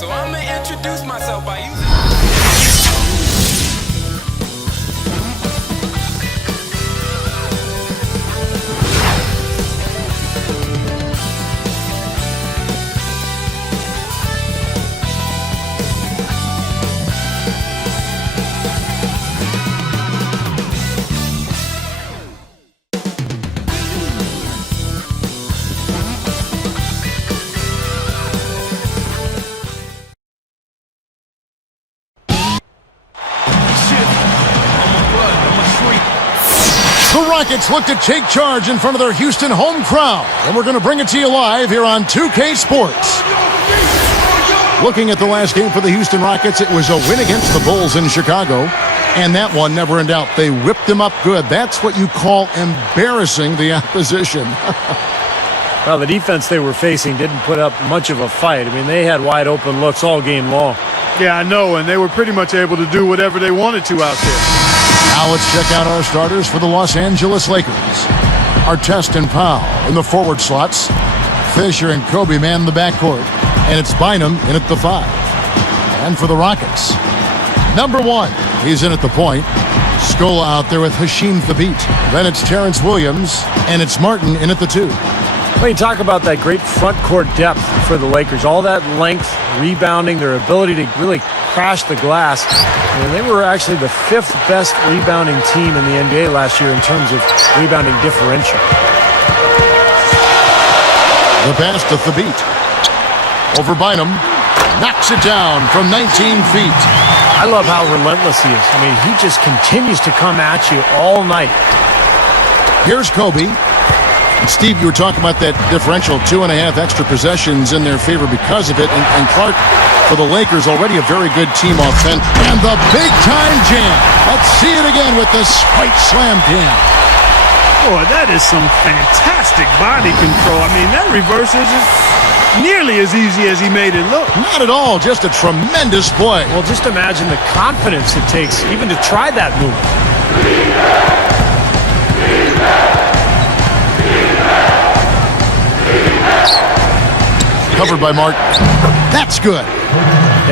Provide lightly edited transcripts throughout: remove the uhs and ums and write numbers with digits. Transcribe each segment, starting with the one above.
So I'm gonna introduce myself by using. The Rockets look to take charge in front of their Houston home crowd, and we're going to bring it to you live here on 2K Sports. Looking at the last game for the Houston Rockets, it was a win against the Bulls in Chicago, and that one never in doubt. They whipped them up good. That's what you call embarrassing the opposition. Well, the defense they were facing didn't put up much of a fight. I mean, they had wide open looks all game long. Yeah, I know, and they were pretty much able to do whatever they wanted to out there. Now let's check out our starters for the Los Angeles Lakers. Artest and Powell in the forward slots. Fisher and Kobe man the backcourt. And it's Bynum in at the 5. And for the Rockets, number 1, he's in at the point. Scola out there with Hasheem Thabeet. Then it's Terrence Williams, and it's Martin in at the 2. Well, you talk about that great front court depth for the Lakers. All that length, rebounding, their ability to really crash the glass. And they were actually the 5th best rebounding team in the NBA last year in terms of rebounding differential. The pass to Thabeet. Over Bynum. Knocks it down from 19 feet. I love how relentless he is. I mean, he just continues to come at you all night. Here's Kobe. And Steve, you were talking about that differential, 2.5 extra possessions in their favor because of it. And Clark, for the Lakers, already a very good team offense. And the big-time jam. Let's see it again with the spike slam jam. Boy, that is some fantastic body control. I mean, that reverse isn't nearly as easy as he made it look. Not at all, just a tremendous play. Well, just imagine the confidence it takes even to try that move. Covered by Martin. That's good.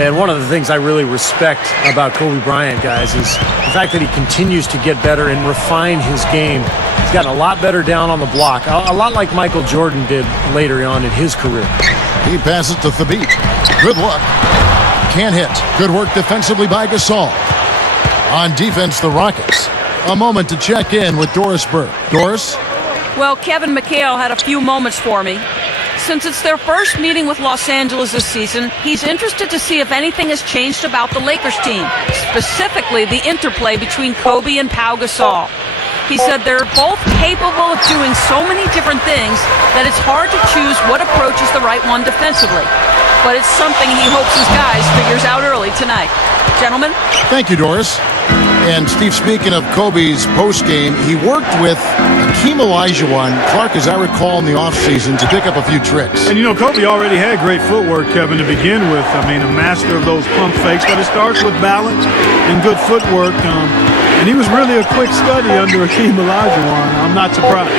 And one of the things I really respect about Kobe Bryant, guys, is the fact that he continues to get better and refine his game. He's gotten a lot better down on the block, a lot like Michael Jordan did later on in his career. He passes to Thabeet. Good look. Can't hit. Good work defensively by Gasol. On defense, the Rockets. A moment to check in with Doris Burke. Doris? Well, Kevin McHale had a few moments for me. Since it's their first meeting with Los Angeles this season, he's interested to see if anything has changed about the Lakers team, specifically the interplay between Kobe and Pau Gasol. He said they're both capable of doing so many different things that it's hard to choose what approach is the right one defensively. But it's something he hopes his guys figures out early tonight. Gentlemen? Thank you, Doris. And Steve, speaking of Kobe's postgame, he worked with Hakeem Olajuwon, Clark, as I recall, in the offseason to pick up a few tricks. And, you know, Kobe already had great footwork, Kevin, to begin with. I mean, a master of those pump fakes. But it starts with balance and good footwork. And he was really a quick study under Hakeem Olajuwon. I'm not surprised.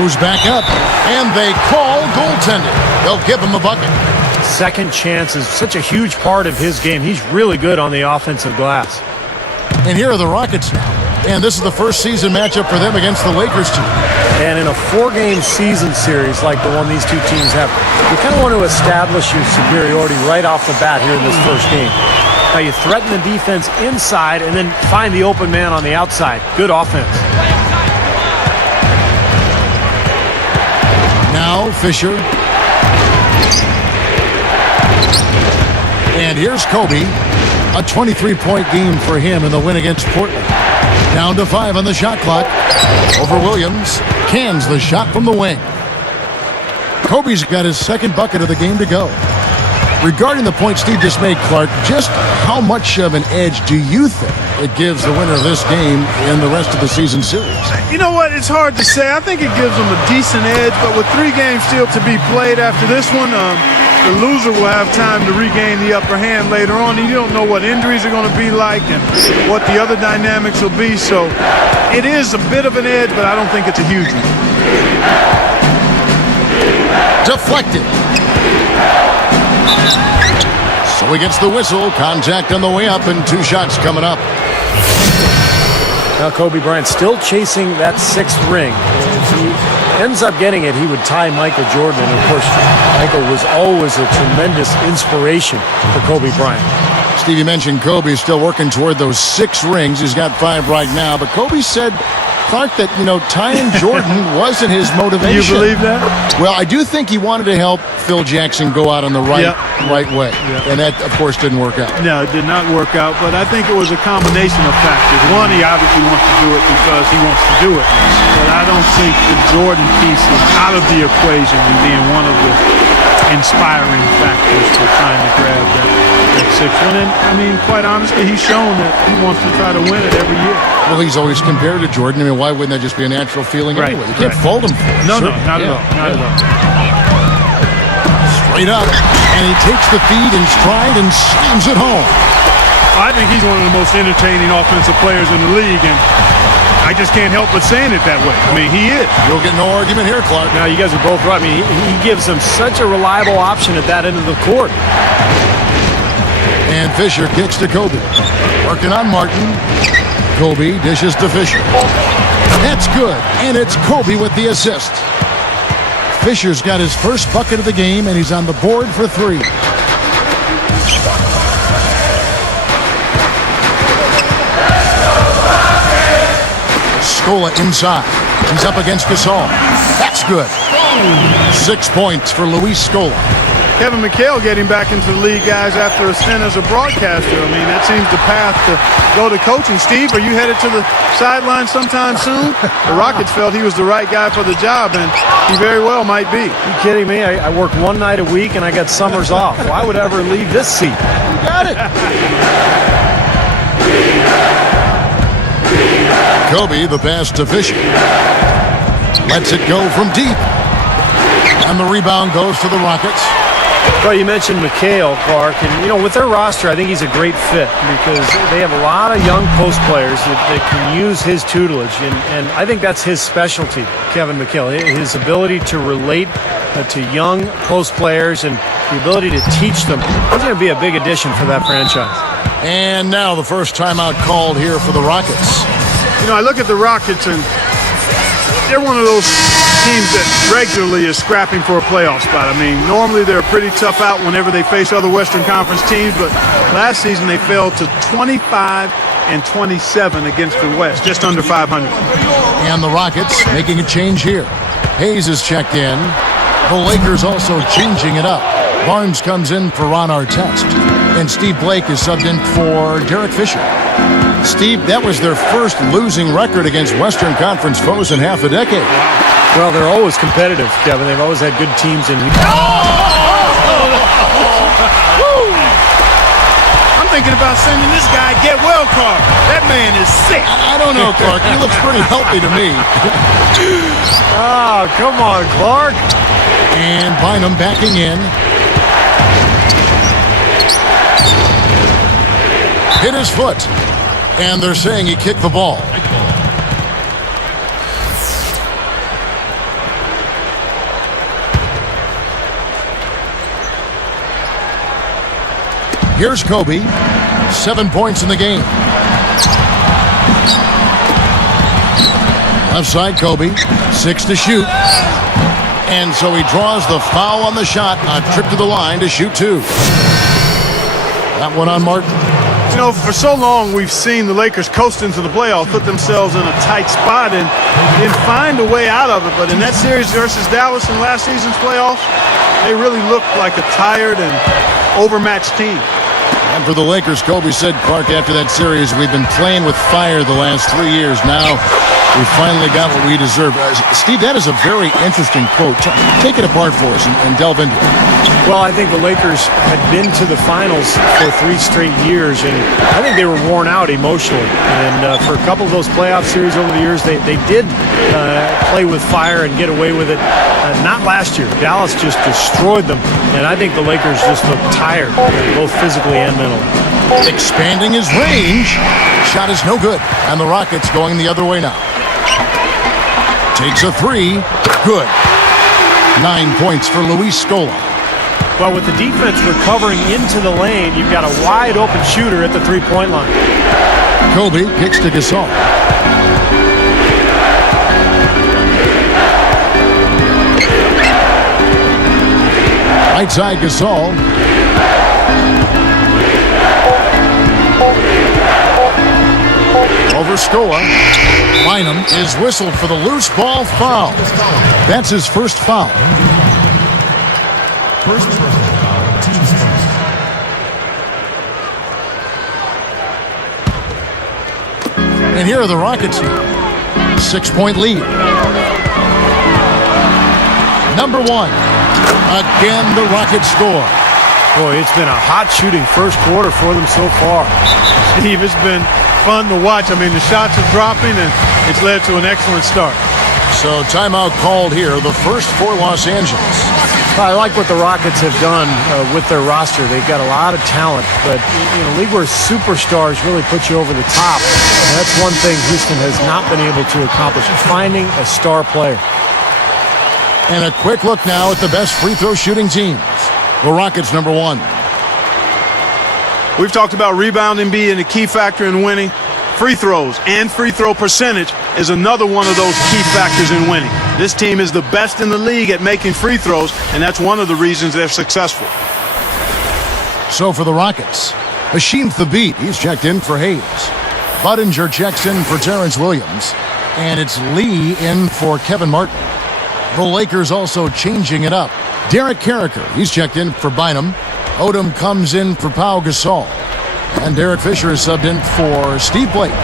Moves back up, and they call goaltending. They'll give him a bucket. Second chance is such a huge part of his game. He's really good on the offensive glass. And here are the Rockets now. And this is the first season matchup for them against the Lakers team. And in a 4-game season series like the one these two teams have, you kind of want to establish your superiority right off the bat here in this first game. Now you threaten the defense inside and then find the open man on the outside. Good offense. Now Fisher. And here's Kobe. A 23-point game for him in the win against Portland. Down to 5 on the shot clock. Over Williams. Cans the shot from the wing. Kobe's got his second bucket of the game to go. Regarding the point Steve just made, Clark, just how much of an edge do you think it gives the winner of this game in the rest of the season series? You know what? It's hard to say. I think it gives them a decent edge, but with 3 games still to be played after this one, the loser will have time to regain the upper hand later on. And you don't know what injuries are going to be like and what the other dynamics will be. So it is a bit of an edge, but I don't think it's a huge one. Deflected. So he gets the whistle. Contact on the way up, and 2 shots coming up. Now Kobe Bryant still chasing that 6th ring. If he ends up getting it, he would tie Michael Jordan. And, of course, Michael was always a tremendous inspiration for Kobe Bryant. Steve, you mentioned Kobe is still working toward those 6 rings. He's got 5 right now. But Kobe said, Clark, that, tying Jordan wasn't his motivation. You believe that? Well, I do think he wanted to help Phil Jackson go out on the right way. Yeah. And that, of course, didn't work out. No, it did not work out, but I think it was a combination of factors. One, he obviously wants to do it because he wants to do it. But I don't think the Jordan piece is out of the equation and being one of the inspiring factors for trying to grab that 6th one. And, I mean, quite honestly, he's shown that he wants to try to win it every year. Well, he's always compared to Jordan. I mean, why wouldn't that just be a natural feeling anyway? You can't fault him for it. No, not at all. Not at all. Straight up, and he takes the feed in stride and slams it home. I think he's one of the most entertaining offensive players in the league, and I just can't help but saying it that way. I mean, he is. You'll get no argument here, Clark. Now, you guys are both right. I mean, he gives them such a reliable option at that end of the court. And Fisher kicks to Kobe. Working on Martin. Kobe dishes to Fisher. That's good, and it's Kobe with the assist. Fisher's got his first bucket of the game, and he's on the board for 3. Scola inside. He's up against Gasol. That's good. 6 points for Luis Scola. Kevin McHale getting back into the league, guys, after a stint as a broadcaster. I mean, that seems the path to go to coaching. Steve, are you headed to the sideline sometime soon? The Rockets felt he was the right guy for the job, and he very well might be. You kidding me? I work 1 night a week, and I got summers off. Why would I ever leave this seat? You got it. Kobe, the pass to Fisher. Lets it go from deep. And the rebound goes to the Rockets. Well, you mentioned McHale, Clark, and, with their roster, I think he's a great fit because they have a lot of young post players that can use his tutelage, and I think that's his specialty, Kevin McHale, his ability to relate to young post players and the ability to teach them. He's going to be a big addition for that franchise. And now the first timeout called here for the Rockets. I look at the Rockets, and they're one of those teams that regularly is scrapping for a playoff spot. I mean, normally they're a pretty tough out whenever they face other Western Conference teams, but last season they fell to 25 and 27 against the West, just under 500. And the Rockets making a change here. Hayes is checked in. The Lakers also changing it up. Barnes comes in for Ron Artest, and Steve Blake is subbed in for Derek Fisher. Steve, that was their first losing record against Western Conference foes in half a decade. Well, they're always competitive, Kevin. They've always had good teams in here. I'm thinking about sending this guy a get well card. That man is sick. I don't know, Clark. He looks pretty healthy to me. Oh, come on, Clark. And Bynum backing in. Hit his foot. And they're saying he kicked the ball. Here's Kobe. 7 points in the game. Left side, Kobe. 6 to shoot. And so he draws the foul on the shot. A trip to the line to shoot 2. That one on Martin. For so long we've seen the Lakers coast into the playoffs, put themselves in a tight spot, and find a way out of it. But in that series versus Dallas in last season's playoffs, they really looked like a tired and overmatched team. And for the Lakers, Kobe said, Clark, after that series, we've been playing with fire the last 3 years. Now we finally got what we deserve. Steve, that is a very interesting quote. Take it apart for us and delve into it. Well, I think the Lakers had been to the finals for 3 straight years, and I think they were worn out emotionally. And for a couple of those playoff series over the years, they did play with fire and get away with it. Not last year. Dallas just destroyed them, and I think the Lakers just looked tired, both physically and mentally. Expanding his range. Shot is no good. And the Rockets going the other way now. Takes a 3. Good. 9 points for Luis Scola. Well, with the defense recovering into the lane, you've got a wide open shooter at the three-point line. Kobe kicks to Gasol. Right side Gasol. Over Scola. Bynum is whistled for the loose ball foul. That's his first foul. First personal foul, team's first. And here are the Rockets. 6-point lead. Number one. Again, the Rockets score. Boy, it's been a hot shooting first quarter for them so far. Steve, it's been fun to watch. I mean, the shots are dropping, and it's led to an excellent start. So timeout called here, the first for Los Angeles. I like what the Rockets have done with their roster. They've got a lot of talent, but in a league where superstars really put you over the top, and that's one thing Houston has not been able to accomplish, finding a star player. And a quick look now at the best free throw shooting teams. The Rockets, number one. We've talked about rebounding being a key factor in winning. Free throws and free throw percentage is another one of those key factors in winning. This team is the best in the league at making free throws, and that's one of the reasons they're successful. So for the Rockets, Hasheem Thabeet, he's checked in for Hayes. Budinger checks in for Terrence Williams. And it's Lee in for Kevin Martin. The Lakers also changing it up. Derek Carricker, he's checked in for Bynum. Odom comes in for Pau Gasol. And Derek Fisher is subbed in for Steve Blake.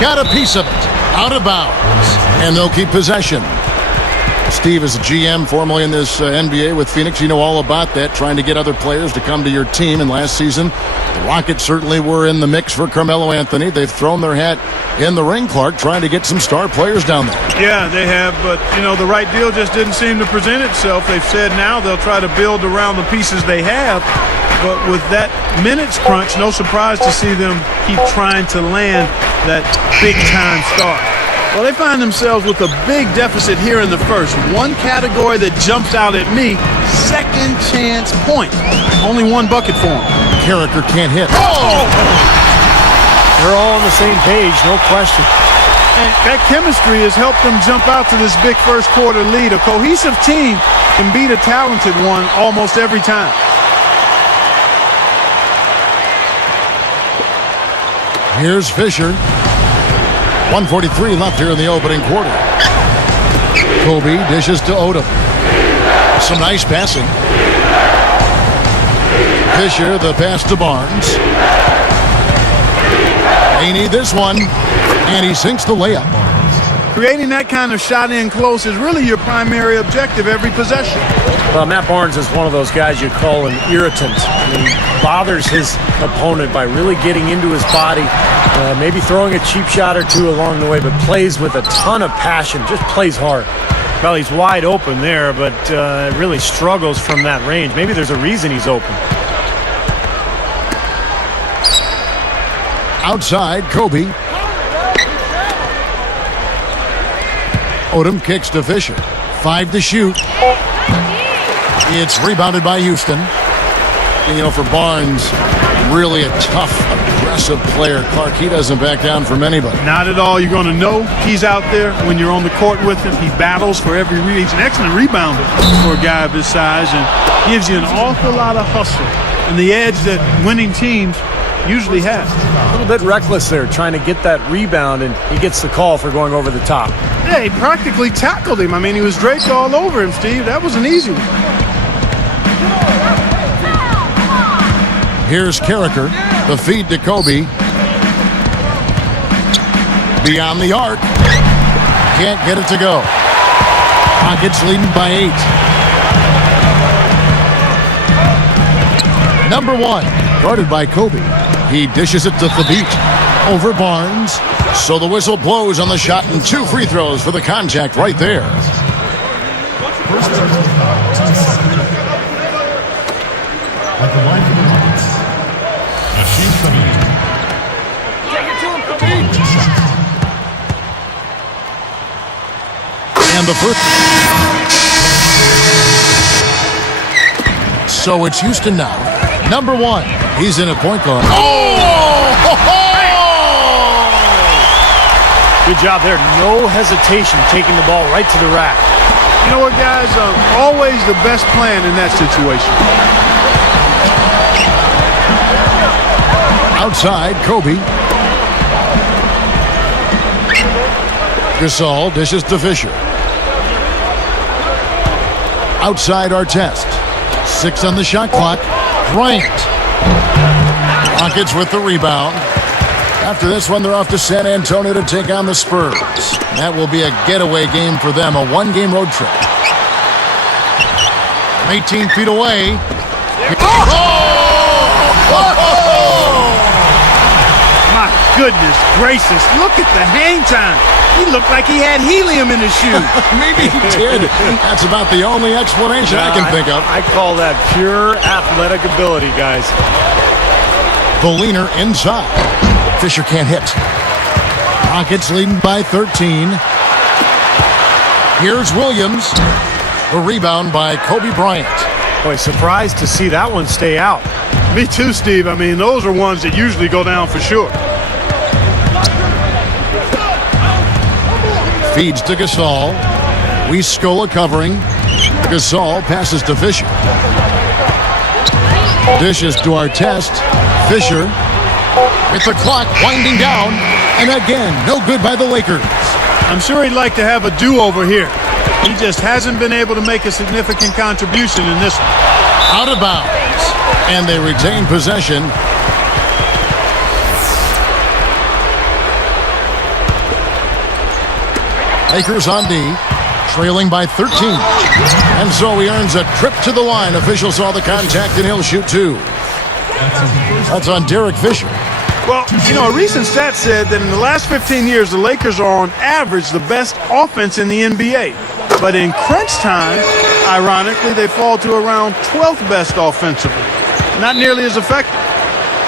Got a piece of it. Out of bounds. And they'll keep possession. Steve is a GM formerly in this NBA with Phoenix. You know all about that, trying to get other players to come to your team. And last season, the Rockets certainly were in the mix for Carmelo Anthony. They've thrown their hat in the ring, Clark, trying to get some star players down there. Yeah, they have, but, you know, the right deal just didn't seem to present itself. They've said now they'll try to build around the pieces they have, but with that minutes crunch, no surprise to see them keep trying to land that big-time star. Well, they find themselves with a big deficit here in the first. One category that jumps out at me, second chance points. Only one bucket for them. Carricker can't hit. Oh! They're all on the same page, no question. And that chemistry has helped them jump out to this big first quarter lead. A cohesive team can beat a talented one almost every time. Here's Fisher. 1:43 left here in the opening quarter. Kobe dishes to Odom. Some nice passing. Fisher, the pass to Barnes. They need this one, and he sinks the layup. Creating that kind of shot in close is really your primary objective every possession. Well, Matt Barnes is one of those guys you call an irritant. He bothers his opponent by really getting into his body, maybe throwing a cheap shot or two along the way, but plays with a ton of passion, just plays hard. Well, he's wide open there, but really struggles from that range. Maybe there's a reason he's open. Outside, Kobe. Odom kicks to Fisher. 5 to shoot. It's rebounded by Houston. And, you know, for Barnes, really a tough, aggressive player. Clark, he doesn't back down from anybody. Not at all. You're going to know he's out there when you're on the court with him. He battles for every read. He's an excellent rebounder for a guy of his size and gives you an awful lot of hustle and the edge that winning teams usually have. A little bit reckless there, trying to get that rebound, and he gets the call for going over the top. Yeah, he practically tackled him. I mean, he was draped all over him, Steve. That was an easy one. Here's Carricker. The feed to Kobe. Beyond the arc. Can't get it to go. Rockets leading by 8. Number one, guarded by Kobe. He dishes it to Thabeet. Over Barnes. So the whistle blows on the shot and 2 free throws for the contact right there. First personal foul, team second. At the line for the Rockets, Hasheem Thabeet. Take it to him, Thabeet. And the first. So it's Houston now. Number 1. He's in a point guard. Oh! Good job there. No hesitation taking the ball right to the rack. You know what, guys? Always the best plan in that situation. Outside, Kobe. Gasol dishes to Fisher. Outside, Artest. 6 on the shot clock. Bryant. Rockets with the rebound. After this one, they're off to San Antonio to take on the Spurs. That will be a getaway game for them, a one-game road trip. 18 feet away. My goodness gracious, look at the hang time. He looked like he had helium in his shoe. Maybe he did. That's about the only explanation I can think of. I call that pure athletic ability, guys. The leaner inside. Fisher can't hit. Rockets leading by 13. Here's Williams. The rebound by Kobe Bryant. Boy, surprised to see that one stay out. Me too, Steve. I mean, those are ones that usually go down for sure. Feeds to Gasol. Scola covering. Gasol passes to Fisher. Dishes to Artest. Fisher with the clock winding down. And again, no good by the Lakers. I'm sure he'd like to have a do-over here. He just hasn't been able to make a significant contribution in this one. Out of bounds. And they retain possession. Lakers on D, trailing by 13. And so he earns a trip to the line. Official saw the contact and he'll shoot 2. That's on Derek Fisher. Well, you know, a recent stat said that in the last 15 years, the Lakers are on average the best offense in the NBA. But in crunch time, ironically, they fall to around 12th best offensively. Not nearly as effective.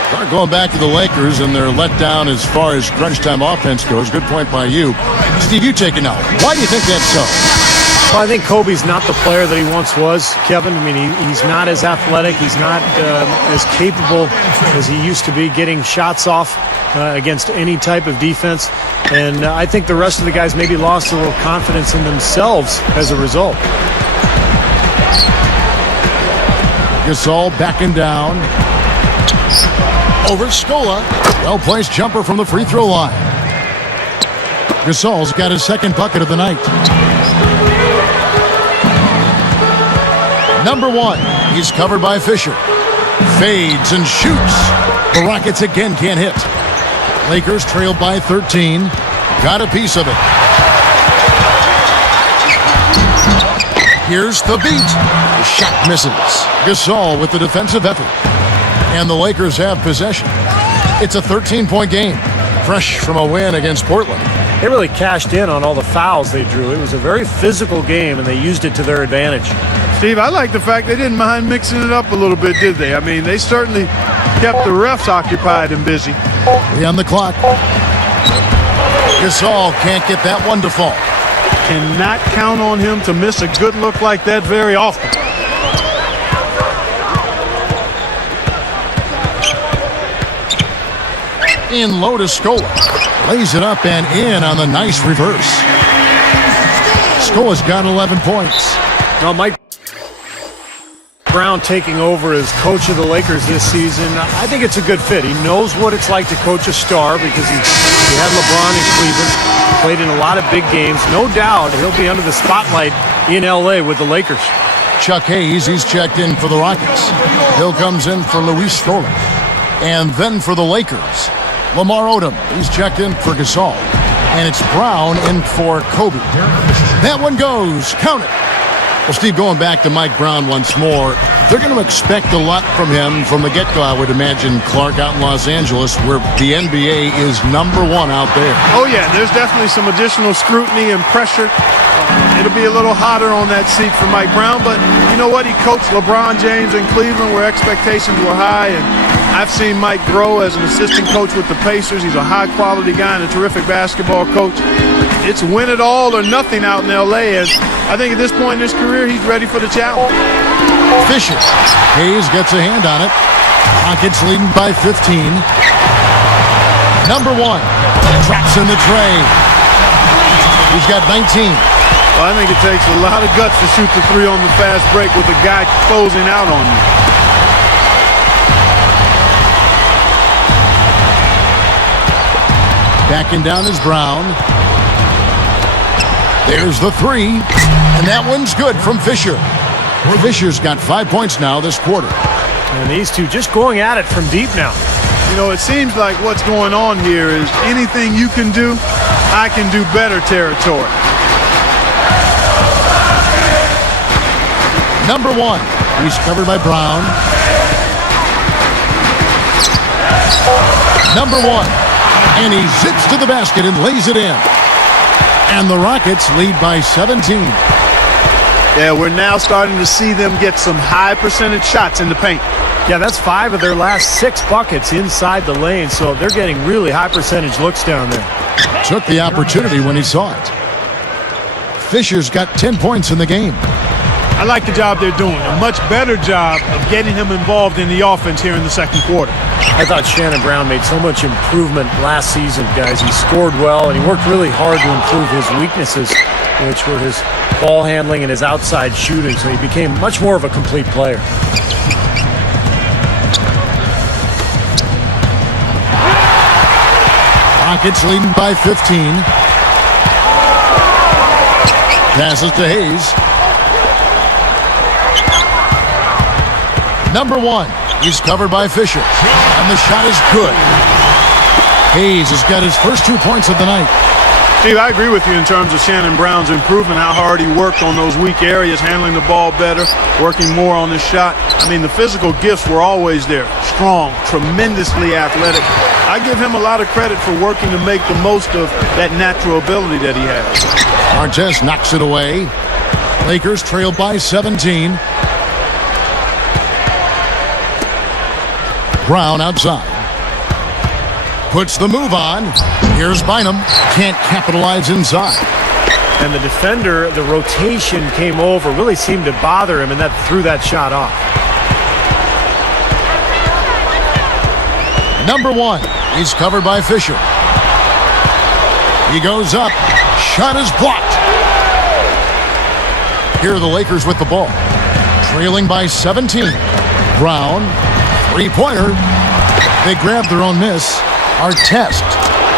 Start going back to the Lakers, and they're let down as far as crunch time offense goes. Good point by you. Steve, you take it now. Why do you think that's so? Well, I think Kobe's not the player that he once was, Kevin. I mean, he's not as athletic. He's not as capable as he used to be getting shots off against any type of defense. And I think the rest of the guys maybe lost a little confidence in themselves as a result. Gasol backing down. Over Scola. Well-placed jumper from the free throw line. Gasol's got his second bucket of the night. Number 1. He's covered by Fisher. Fades and shoots. The Rockets again can't hit. Lakers trailed by 13. Got a piece of it. Here's the beat. The shot misses. Gasol with the defensive effort. And the Lakers have possession. It's a 13-point game. Fresh from a win against Portland. They really cashed in on all the fouls they drew. It was a very physical game, and they used it to their advantage. Steve, I like the fact they didn't mind mixing it up a little bit, did they? I mean, they certainly kept the refs occupied and busy. 3 on the clock. Gasol can't get that one to fall. Cannot count on him to miss a good look like that very often. In low to Scola. Lays it up and in on the nice reverse. Scola's got 11 points. Now, Mike Brown taking over as coach of the Lakers this season, I think it's a good fit. He knows what it's like to coach a star because he had LeBron in Cleveland, played in a lot of big games. No doubt he'll be under the spotlight in L.A. with the Lakers. Chuck Hayes, he's checked in for the Rockets. Hill comes in for Luis Scola. And then for the Lakers, Lamar Odom, he's checked in for Gasol. And it's Brown in for Kobe. That one goes. Count it. Well, Steve, going back to Mike Brown once more, they're going to expect a lot from him from the get-go, I would imagine, Clark, out in Los Angeles, where the NBA is number 1 out there. Oh, yeah, there's definitely some additional scrutiny and pressure. It'll be a little hotter on that seat for Mike Brown, but you know what? He coached LeBron James in Cleveland where expectations were high, and I've seen Mike grow as an assistant coach with the Pacers. He's a high-quality guy and a terrific basketball coach. It's win it all or nothing out in L.A., and I think at this point in his career, he's ready for the challenge. Fisher. Hayes gets a hand on it. Rockets leading by 15. Number 1 drops in the tray. He's got 19. Well, I think it takes a lot of guts to shoot the three on the fast break with a guy closing out on you. Backing down is Brown. There's the three, and that one's good from Fisher. Fisher's got 5 points now this quarter. And these two just going at it from deep now. You know, it seems like what's going on here is anything you can do, I can do better territory. Number 1, he's covered by Brown. Number 1, and he zips to the basket and lays it in. And the Rockets lead by 17. Yeah, we're now starting to see them get some high percentage shots in the paint. Yeah, that's 5 of their last 6 buckets inside the lane, so they're getting really high percentage looks down there. Took the opportunity when he saw it. Fisher's got 10 points in the game. I like the job they're doing. A much better job of getting him involved in the offense here in the second quarter. I thought Shannon Brown made so much improvement last season, guys. He scored well, and he worked really hard to improve his weaknesses, which were his ball handling and his outside shooting, so he became much more of a complete player. Rockets leading by 15. Passes to Hayes. Number 1, he's covered by Fisher. And the shot is good. Hayes has got his first 2 points of the night. Steve, I agree with you in terms of Shannon Brown's improvement, how hard he worked on those weak areas, handling the ball better, working more on his shot. I mean, the physical gifts were always there. Strong, tremendously athletic. I give him a lot of credit for working to make the most of that natural ability that he has. Artest knocks it away. Lakers trail by 17. Brown outside. Puts the move on. Here's Bynum. Can't capitalize inside. And the defender, the rotation came over, really seemed to bother him, and that threw that shot off. Number 1, he's covered by Fisher. He goes up. Shot is blocked. Here are the Lakers with the ball. Trailing by 17. Brown. Three-pointer. They grab their own miss. Artest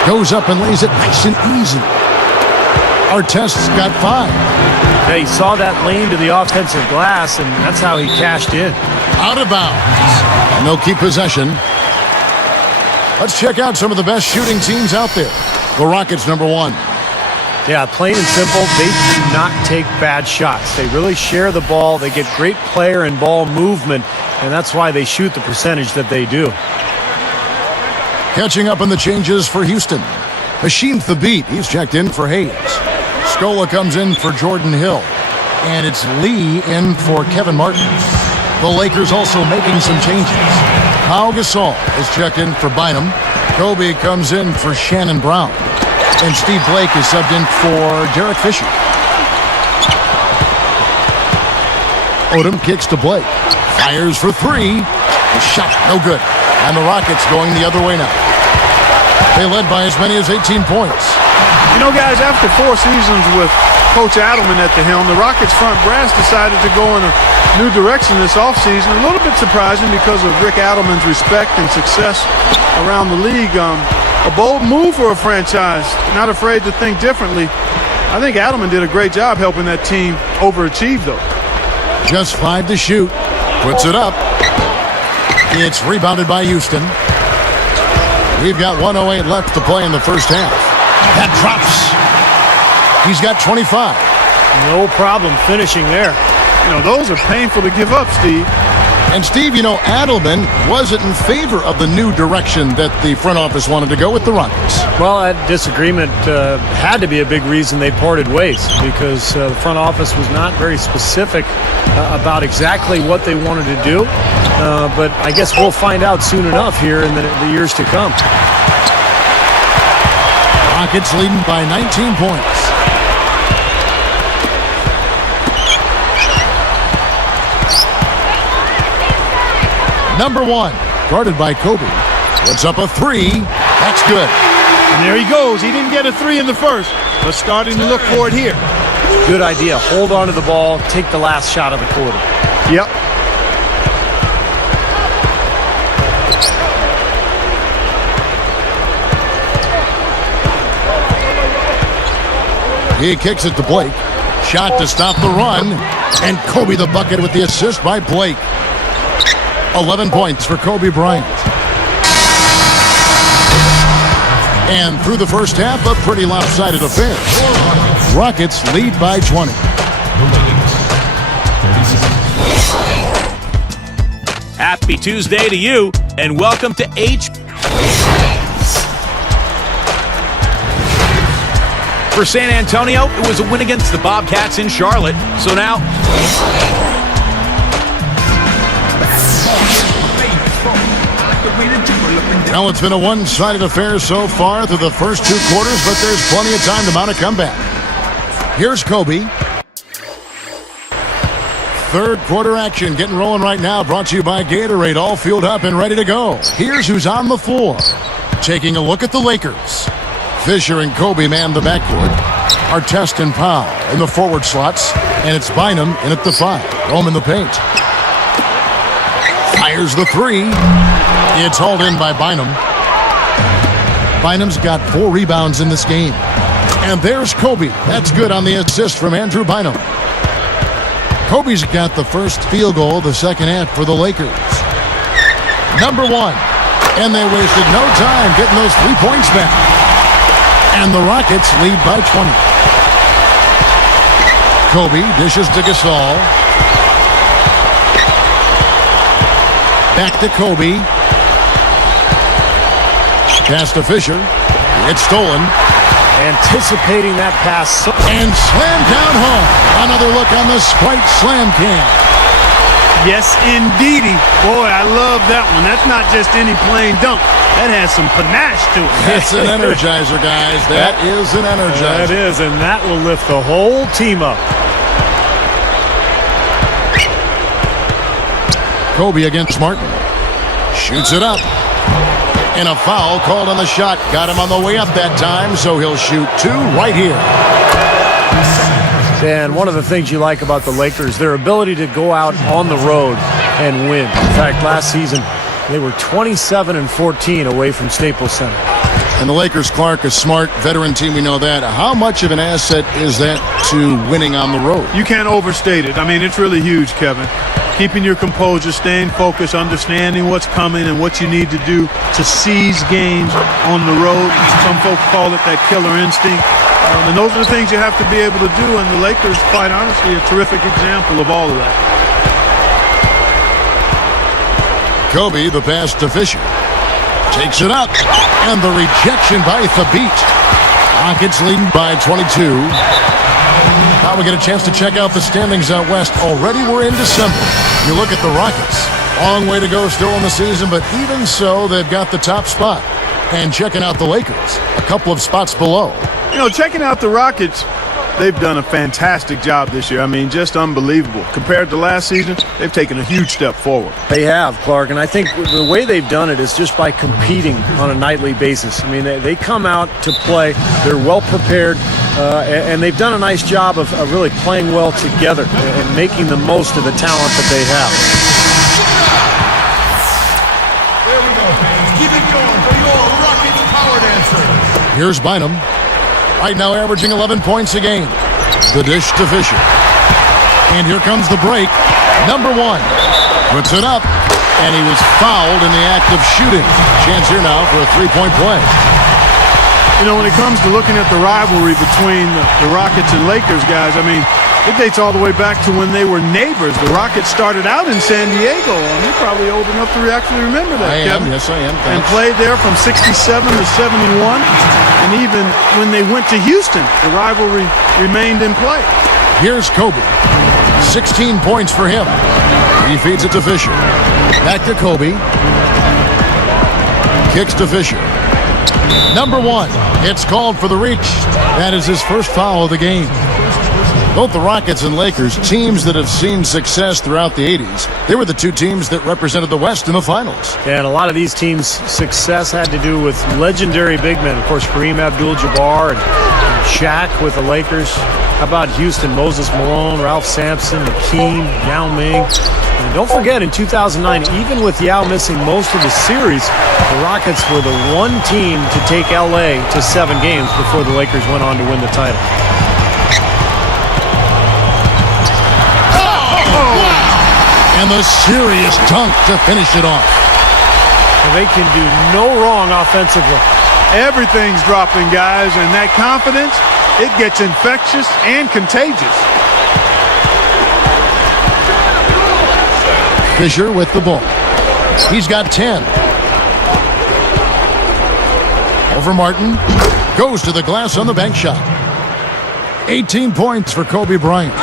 goes up and lays it nice and easy. Artest's got 5. Yeah, he saw that lane to the offensive glass, and that's how he cashed in. Out of bounds. And they'll keep possession. Let's check out some of the best shooting teams out there. The Rockets, number 1. Yeah, plain and simple, they do not take bad shots. They really share the ball. They get great player and ball movement, and that's why they shoot the percentage that they do. Catching up on the changes for Houston. Hashim Thabit, he's checked in for Hayes. Scola comes in for Jordan Hill. And it's Lee in for Kevin Martin. The Lakers also making some changes. Pau Gasol is checked in for Bynum. Kobe comes in for Shannon Brown. And Steve Blake is subbed in for Derek Fisher. Odom kicks to Blake. Fires for 3. The shot, no good. And the Rockets going the other way now. They led by as many as 18 points. You know, guys, after 4 seasons with Coach Adelman at the helm, the Rockets front brass decided to go in a new direction this offseason. A little bit surprising because of Rick Adelman's respect and success around the league. A bold move for a franchise, not afraid to think differently. I think Adelman did a great job helping that team overachieve, though. Just 5 to shoot. Puts it up. It's rebounded by Houston. We've got 1:08 left to play in the first half. That drops. He's got 25. No problem finishing there. You know, those are painful to give up, Steve. And Steve, you know, Adelman wasn't in favor of the new direction that the front office wanted to go with the Rockets. Well, that disagreement had to be a big reason they parted ways, because the front office was not very specific about exactly what they wanted to do. But I guess we'll find out soon enough here in the years to come. Rockets leading by 19 points. Number 1, guarded by Kobe. Puts up a 3. That's good. And there he goes. He didn't get a 3 in the first, but starting to look for it here. Good idea. Hold on to the ball. Take the last shot of the quarter. Yep. He kicks it to Blake. Shot to stop the run. And Kobe the bucket with the assist by Blake. 11 points for Kobe Bryant. And through the first half, a pretty lopsided affair. Rockets lead by 20. Happy Tuesday to you, and welcome to H. For San Antonio, it was a win against the Bobcats in Charlotte. So now... Well, it's been a one-sided affair so far through the first 2 quarters, but there's plenty of time to mount a comeback. Here's Kobe. Third quarter action getting rolling right now, brought to you by Gatorade, all fueled up and ready to go. Here's who's on the floor. Taking a look at the Lakers. Fisher and Kobe man the backcourt. Artest and Powell in the forward slots. And it's Bynum in at the 5. Rome in the paint. Fires the 3. It's hauled in by Bynum. Bynum's got 4 rebounds in this game. And there's Kobe. That's good on the assist from Andrew Bynum. Kobe's got the first field goal of the second half for the Lakers. Number 1. And they wasted no time getting those 3 points back. And the Rockets lead by 20. Kobe dishes to Gasol. Back to Kobe. Pass to Fisher. It's stolen. Anticipating that pass. And slammed down home. Another look on the Sprite Slam Cam. Yes, indeedy. Boy, I love that one. That's not just any plain dunk. That has some panache to it. It's an energizer, guys. That is an energizer. That is, and that will lift the whole team up. Kobe against Martin. Shoots it up. And a foul called on the shot. Got him on the way up that time, so he'll shoot 2 right here. Dan, one of the things you like about the Lakers, their ability to go out on the road and win. In fact, last season, they were 27-14 away from Staples Center. And the Lakers, Clark, a smart veteran team, we know that. How much of an asset is that to winning on the road? You can't overstate it. I mean, it's really huge, Kevin. Keeping your composure, staying focused, understanding what's coming and what you need to do to seize games on the road. Some folks call it that killer instinct. And those are the things you have to be able to do, and the Lakers, quite honestly, a terrific example of all of that. Kobe, the pass to Fisher. Takes it up. And the rejection by Thabit. Rockets leading by 22. Now we get a chance to check out the standings out west. Already we're in December. You look at the Rockets. Long way to go still in the season, but even so, they've got the top spot. And checking out the Lakers, a couple of spots below. You know, checking out the Rockets, they've done a fantastic job this year. I mean, just unbelievable. Compared to last season, they've taken a huge step forward. They have, Clark, and I think the way they've done it is just by competing on a nightly basis. I mean, they come out to play. They're well prepared, and they've done a nice job of really playing well together and making the most of the talent that they have. There we go, fans. Keep it going for your Rockets power dancer. Here's Bynum. Right now averaging 11 points a game. The dish to Fisher. And here comes the break. Number 1. Puts it up. And he was fouled in the act of shooting. Chance here now for a 3-point play. You know, when it comes to looking at the rivalry between the Rockets and Lakers, guys, I mean, it dates all the way back to when they were neighbors. The Rockets started out in San Diego, and you're probably old enough to actually remember that, Kevin. Yes, I am. And Thanks. played there from 67 to 71. And even when they went to Houston, the rivalry remained in play. Here's Kobe. 16 points for him. He feeds it to Fisher. Back to Kobe. Kicks to Fisher. Number 1. It's called for the reach. That is his first foul of the game. Both the Rockets and Lakers, teams that have seen success throughout the 80s, they were the two teams that represented the West in the finals. And a lot of these teams' success had to do with legendary big men. Of course, Kareem Abdul-Jabbar and Shaq with the Lakers. How about Houston? Moses Malone, Ralph Sampson, Hakeem, Yao Ming. And don't forget, in 2009, even with Yao missing most of the series, the Rockets were the one team to take L.A. to 7 games before the Lakers went on to win the title. And the serious dunk to finish it off. And they can do no wrong offensively. Everything's dropping, guys, and that confidence, it gets infectious and contagious. Fisher with the ball. He's got 10. Over Martin. Goes to the glass on the bank shot. 18 points for Kobe Bryant.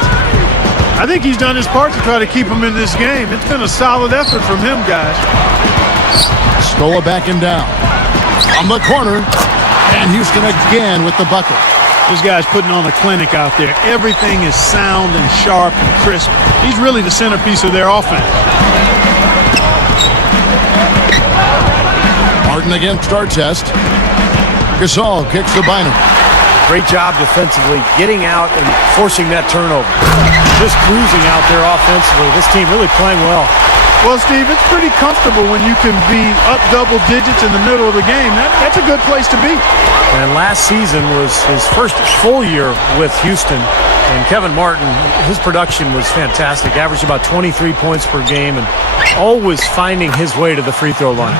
I think he's done his part to try to keep him in this game. It's been a solid effort from him, guys. Scola backing down. On the corner. And Houston again with the bucket. This guy's putting on a clinic out there. Everything is sound and sharp and crisp. He's really the centerpiece of their offense. Martin against Artest. Gasol kicks to Bynum. Great job defensively, getting out and forcing that turnover. Just cruising out there offensively. This team really playing well. Well, Steve, it's pretty comfortable when you can be up double digits in the middle of the game. That's a good place to be. And last season was his first full year with Houston. And Kevin Martin, his production was fantastic. Averaged about 23 points per game and always finding his way to the free throw line.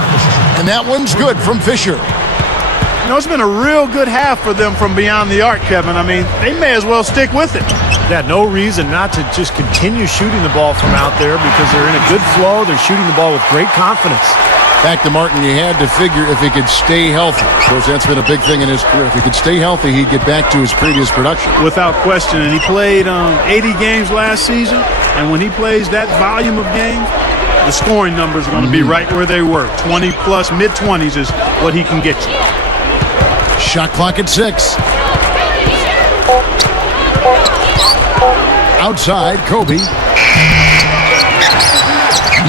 And that one's good from Fisher. You know, it's been a real good half for them from beyond the arc, Kevin. I mean, they may as well stick with it. Yeah, no reason not to just continue shooting the ball from out there because they're in a good flow. They're shooting the ball with great confidence. Back to Martin, you had to figure if he could stay healthy. Of course, that's been a big thing in his career. If he could stay healthy, he'd get back to his previous production. Without question. And he played 80 games last season. And when he plays that volume of games, the scoring numbers are going to be right where they were. 20-plus, mid-20s is what he can get you. Shot clock at 6. Outside, Kobe.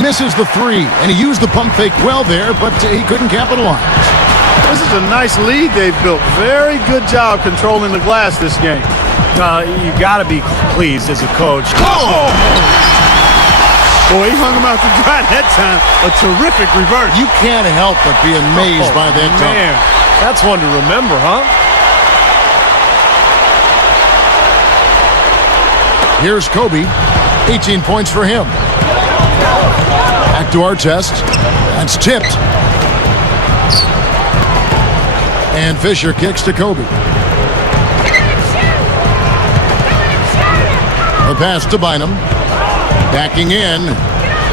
Misses the 3, and he used the pump fake well there, but he couldn't capitalize. This is a nice lead they've built. Very good job controlling the glass this game. You got to be pleased as a coach. Oh! Boy, he hung him out to dry that time. A terrific reverse. You can't help but be amazed by that dunk. Man, that's one to remember, huh? Here's Kobe. 18 points for him. Back to Artest. That's tipped. And Fisher kicks to Kobe. The pass to Bynum. Backing in.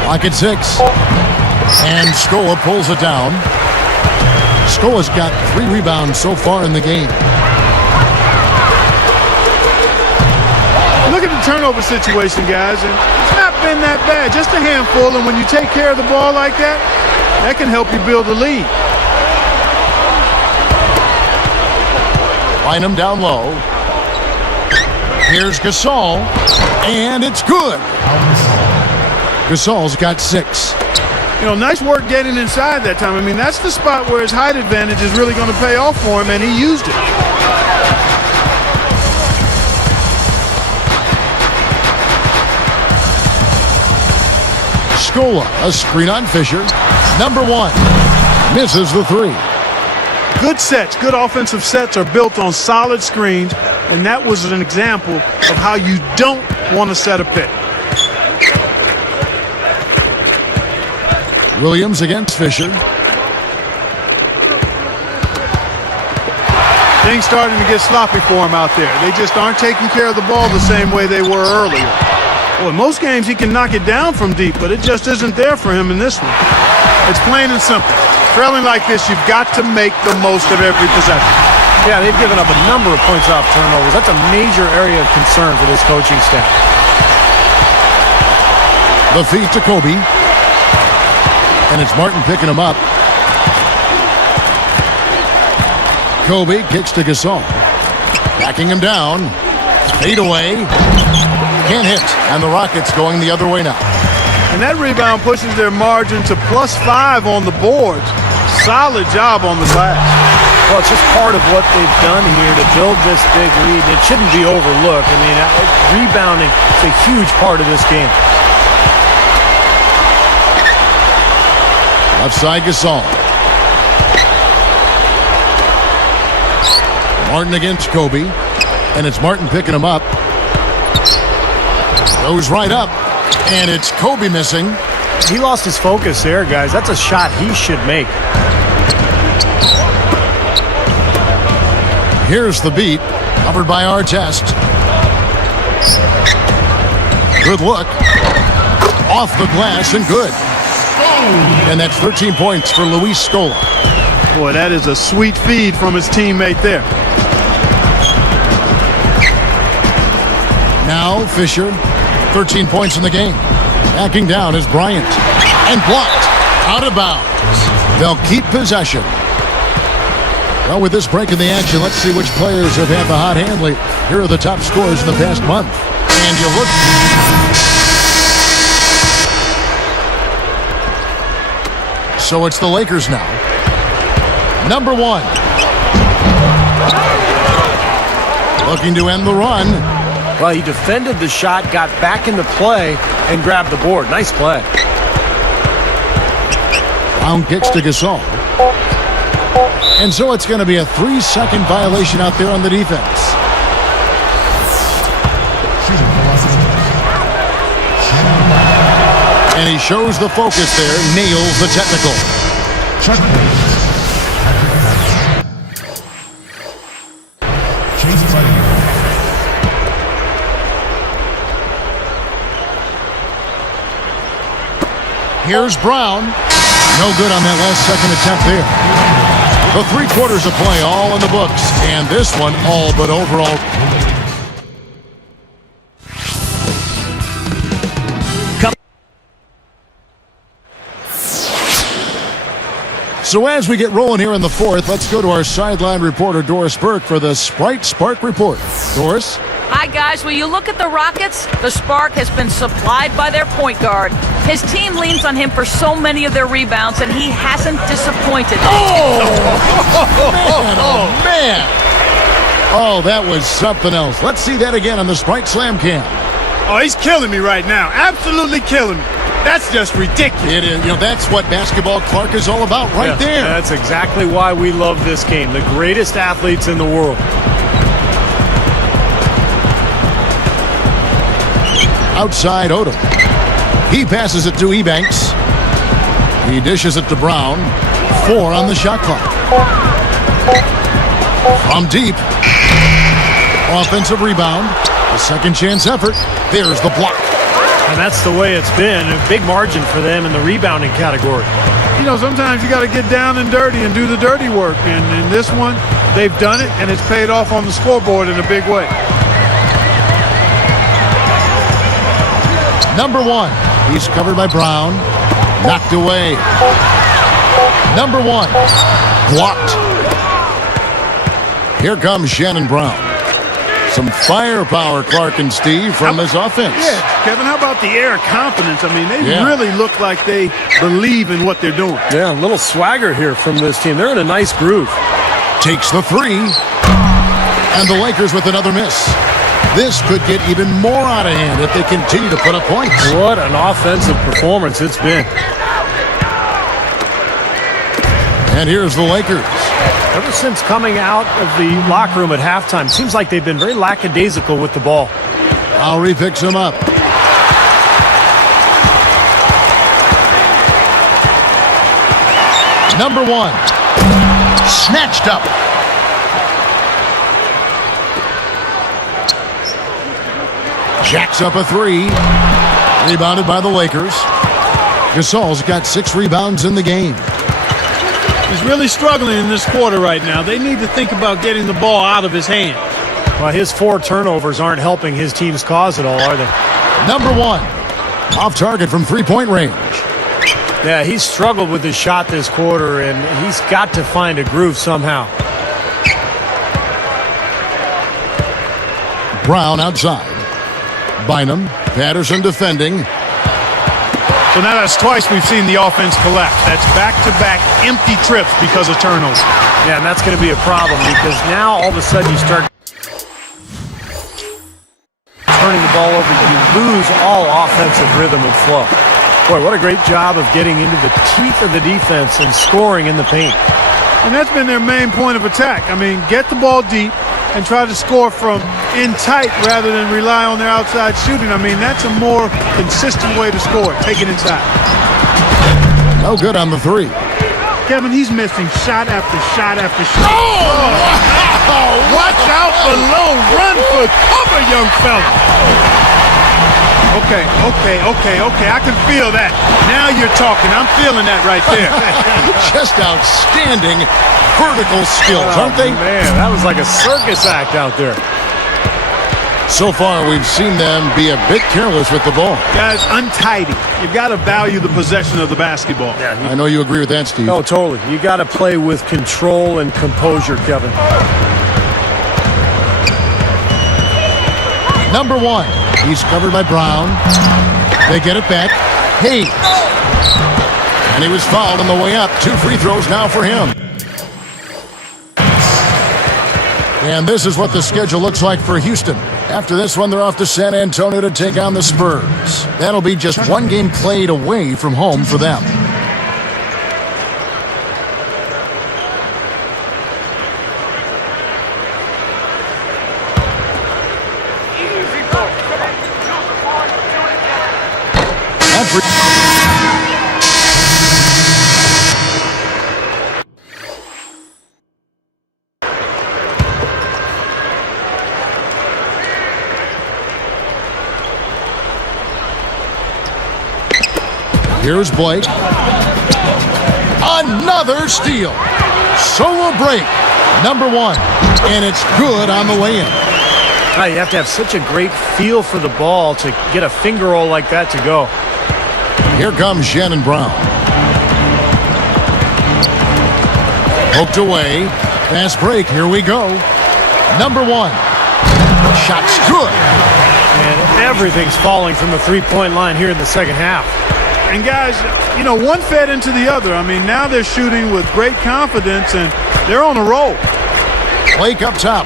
Clock at 6. And Scola pulls it down. Scola's got 3 rebounds so far in the game. Look at the turnover situation, guys, and it's not been that bad. Just a handful, and when you take care of the ball like that, that can help you build a lead. Bynum down low. Here's Gasol, and it's good. Gasol's got 6. You know, nice work getting inside that time. I mean, that's the spot where his height advantage is really going to pay off for him, and he used it. Scola, a screen on Fisher. Number 1, misses the 3. Good sets, good offensive sets are built on solid screens, and that was an example of how you don't want to set a pick. Williams against Fisher. Things starting to get sloppy for him out there. They just aren't taking care of the ball the same way they were earlier. Well, in most games he can knock it down from deep, but it just isn't there for him in this one. It's plain and simple. Trailing like this, you've got to make the most of every possession. Yeah, they've given up a number of points off turnovers. That's a major area of concern for this coaching staff. The feed to Kobe. And it's Martin picking him up. Kobe kicks to Gasol. Backing him down. Fade away. Can't hit. And the Rockets going the other way now. And that rebound pushes their margin to +5 on the boards. Solid job on the glass. Well, it's just part of what they've done here to build this big lead. It shouldn't be overlooked. I mean, rebounding is a huge part of this game. Left side, Gasol. Martin against Kobe. And it's Martin picking him up. Goes right up. And it's Kobe missing. He lost his focus there, guys. That's a shot he should make. Here's the beat. Covered by Artest. Good look. Off the glass and good. And that's 13 points for Luis Scola. Boy, that is a sweet feed from his teammate there. Now Fisher, 13 points in the game. Backing down is Bryant. And blocked. Out of bounds. They'll keep possession. Well, with this break in the action, let's see which players have had the hot hand lately. Here are the top scorers in the past month. And you look... So it's the Lakers now. Number 1. Looking to end the run. Well, he defended the shot, got back into play, and grabbed the board. Nice play. Brown kicks to Gasol. And so it's going to be a 3-second violation out there on the defense. And he shows the focus there, nails the technical. Here's Brown. No good on that last second attempt there. The 3 quarters of play all in the books, and this one all but overall. So as we get rolling here in the 4th, let's go to our sideline reporter, Doris Burke, for the Sprite Spark Report. Doris? Hi, guys. Will you look at the Rockets? The spark has been supplied by their point guard. His team leans on him for so many of their rebounds, and he hasn't disappointed. Man. Oh, that was something else. Let's see that again on the Sprite Slam Cam. Oh, he's killing me right now. Absolutely killing me. That's just ridiculous. It is, that's what basketball Clark is all about right there. That's exactly why we love this game. The greatest athletes in the world. Outside Odom. He passes it to Ebanks. He dishes it to Brown. 4 on the shot clock. From deep. Offensive rebound. A second chance effort. There's the block. And that's the way it's been. A big margin for them in the rebounding category. You know, sometimes you got to get down and dirty and do the dirty work. And in this one, they've done it, and it's paid off on the scoreboard in a big way. Number 1. He's covered by Brown. Knocked away. Number 1. Blocked. Here comes Shannon Brown. Some firepower, Clark and Steve, from his offense. Yeah, Kevin, how about the air of confidence? I mean, they really look like they believe in what they're doing. Yeah, a little swagger here from this team. They're in a nice groove. Takes the 3. And the Lakers with another miss. This could get even more out of hand if they continue to put up points. What an offensive performance it's been. And here's the Lakers. Ever since coming out of the locker room at halftime, seems like they've been very lackadaisical with the ball. Lowry picks him up. Number 1. Snatched up. Jacks up a 3. Rebounded by the Lakers. Gasol's got 6 rebounds in the game. He's really struggling in this quarter right now. They need to think about getting the ball out of his hand. Well, his 4 turnovers aren't helping his team's cause at all, are they? Number 1. Off target from 3-point range. Yeah, he's struggled with his shot this quarter, and he's got to find a groove somehow. Brown outside. Bynum, Patterson defending. So now that's twice we've seen the offense collapse. That's back-to-back empty trips because of turnovers. Yeah, and that's going to be a problem because now all of a sudden you start turning the ball over. You lose all offensive rhythm and flow. Boy, what a great job of getting into the teeth of the defense and scoring in the paint. And that's been their main point of attack. I mean, get the ball deep and try to score from in tight rather than rely on their outside shooting. I mean, that's a more consistent way to score. Take it inside. No good on the three. Kevin, he's missing shot after shot after shot. Oh, watch out below. Run for cover, young fella. Okay. I can feel that. Now you're talking. I'm feeling that right there. Just outstanding vertical skills, aren't they? Man, that was like a circus act out there. So far, we've seen them be a bit careless with the ball. Guys, untidy. You've got to value the possession of the basketball. I know you agree with that, Steve. No, totally. You got to play with control and composure, Kevin. Number one. He's covered by Brown. They get it back. Hayes. And he was fouled on the way up. 2 free throws now for him. And this is what the schedule looks like for Houston. After this one, they're off to San Antonio to take on the Spurs. That'll be just one game played away from home for them. Here's Blake. Another steal. Solo break. Number one. And it's good on the way in. You have to have such a great feel for the ball to get a finger roll like that to go. Here comes Shannon Brown. Poked away. Fast break. Here we go. Number one. Shot's good. And everything's falling from the three-point line here in the second half. And guys, you know, one fed into the other. I mean, now they're shooting with great confidence and they're on a roll. Blake up top.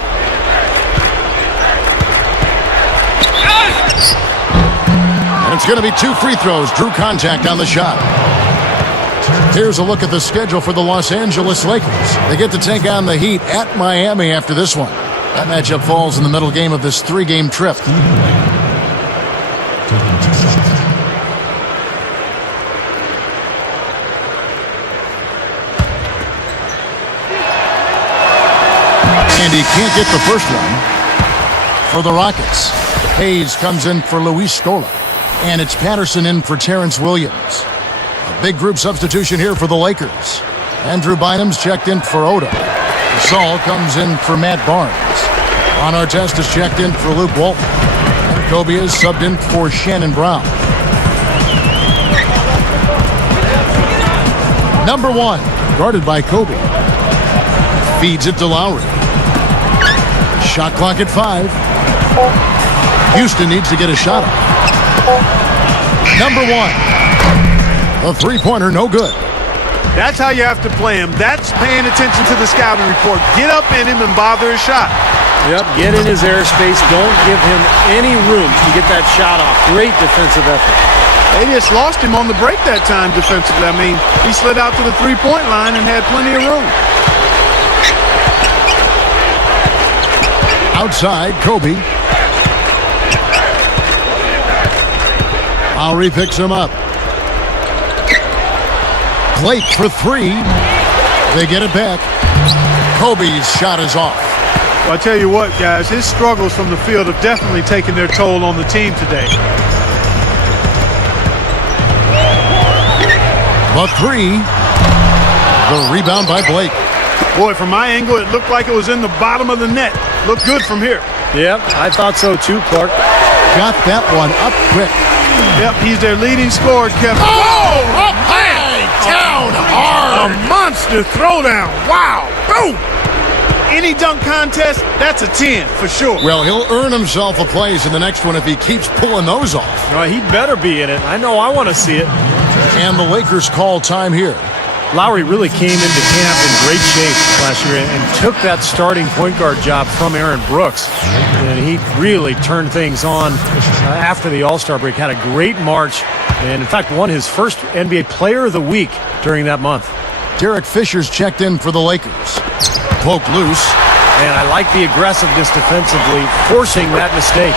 And it's going to be 2 free throws. Drew contact on the shot. Here's a look at the schedule for the Los Angeles Lakers. They get to take on the Heat at Miami after this one. That matchup falls in the middle game of this 3-game trip. And he can't get the first one for the Rockets. Hayes comes in for Luis Scola. And it's Patterson in for Terrence Williams. A big group substitution here for the Lakers. Andrew Bynum's checked in for Oda. Gasol comes in for Matt Barnes. Ron Artest is checked in for Luke Walton. And Kobe is subbed in for Shannon Brown. Number one, guarded by Kobe. Feeds it to Lowry. Shot clock at 5. Houston needs to get a shot up. Number one. A three-pointer, no good. That's how you have to play him. That's paying attention to the scouting report. Get up in him and bother his shot. Yep, get in his airspace. Don't give him any room to get that shot off. Great defensive effort. They just lost him on the break that time defensively. I mean, he slid out to the three-point line and had plenty of room. Outside, Kobe. Lowry picks him up. Blake for 3. They get it back. Kobe's shot is off. Well, I tell you what, guys, his struggles from the field have definitely taken their toll on the team today. The 3. The rebound by Blake. Boy, from my angle, it looked like it was in the bottom of the net. Looked good from here. Yep, I thought so too, Clark. Got that one up quick. Yep, he's their leading scorer, Kevin. Oh, up high, down hard. A monster throwdown. Wow. Boom. any dunk contest, that's a 10 for sure. Well, he'll earn himself a place in the next one if he keeps pulling those off. Well, he'd better be in it. I know I want to see it. And the Lakers call time here. Lowry really came into camp in great shape last year and took that starting point guard job from Aaron Brooks. And he really turned things on after the All-Star break. Had a great March and, in fact, won his first NBA Player of the Week during that month. Derek Fisher's checked in for the Lakers. Poked loose. And I like the aggressiveness defensively, forcing that mistake.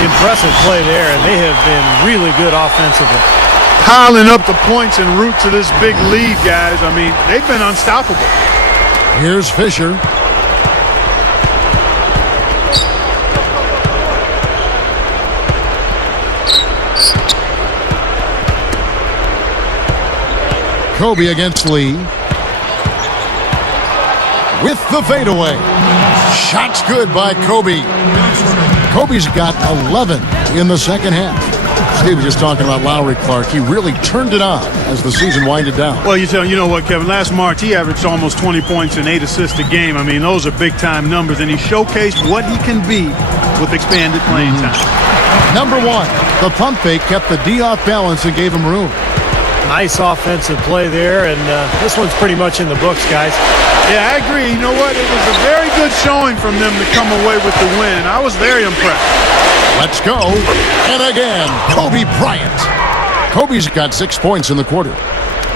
Impressive play there, and they have been really good offensively. Piling up the points en route to this big lead, guys. I mean, they've been unstoppable. Here's Fisher. Kobe against Lee. With the fadeaway. Shot's good by Kobe. Kobe's got 11 in the second half. Steve was just talking about Lowry, Clark. He really turned it on as the season winded down. Well, you know what, Kevin? Last March, he averaged almost 20 points and 8 assists a game. I mean, those are big-time numbers, and he showcased what he can be with expanded playing time. Number one, the pump fake kept the D off balance and gave him room. Nice offensive play there, and this one's pretty much in the books, guys. Yeah, I agree. You know what? It was a very good showing from them to come away with the win. I was very impressed. Let's go. And again, Kobe Bryant. Kobe's got 6 points in the quarter.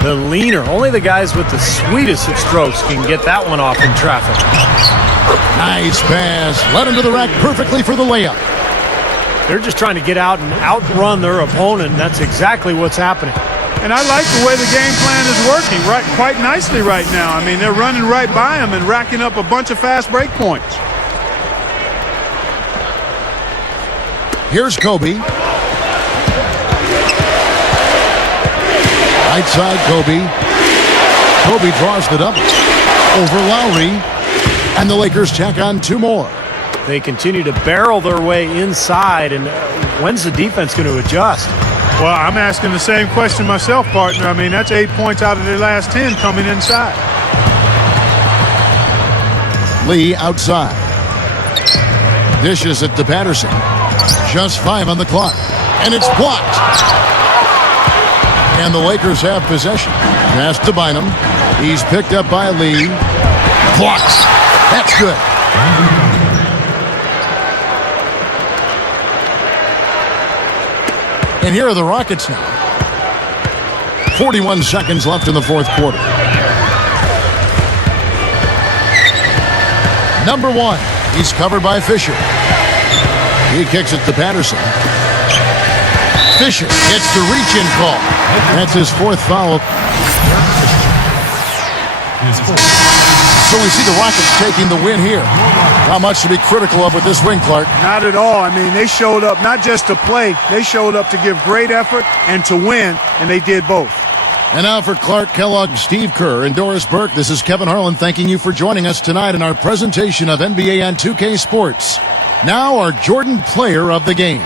The leaner, only the guys with the sweetest of strokes can get that one off in traffic. Nice pass. Led him to the rack perfectly for the layup. They're just trying to get out and outrun their opponent, and that's exactly what's happening. And I like the way the game plan is working quite nicely right now. I mean, they're running right by him and racking up a bunch of fast break points. Here's Kobe. Right side, Kobe. Kobe draws the double over Lowry. And the Lakers tack on 2 more. They continue to barrel their way inside, and when's the defense going to adjust? Well, I'm asking the same question myself, partner. I mean, that's 8 points out of their last 10 coming inside. Lee outside. Dishes it to Patterson. Just 5 on the clock. And it's blocked. And the Lakers have possession. Pass to Bynum. He's picked up by Lee. Blocked. That's good. And here are the Rockets now. 41 seconds left in the fourth quarter. Number one, he's covered by Fisher. He kicks it to Patterson. Fisher gets the reach-in call. That's his 4th foul. So we see the Rockets taking the win here. How much to be critical of with this win, Clark? Not at all. I mean, they showed up not just to play, they showed up to give great effort and to win, and they did both. And now for Clark Kellogg, Steve Kerr, and Doris Burke, this is Kevin Harlan thanking you for joining us tonight in our presentation of NBA on 2K Sports. Now our Jordan Player of the Game.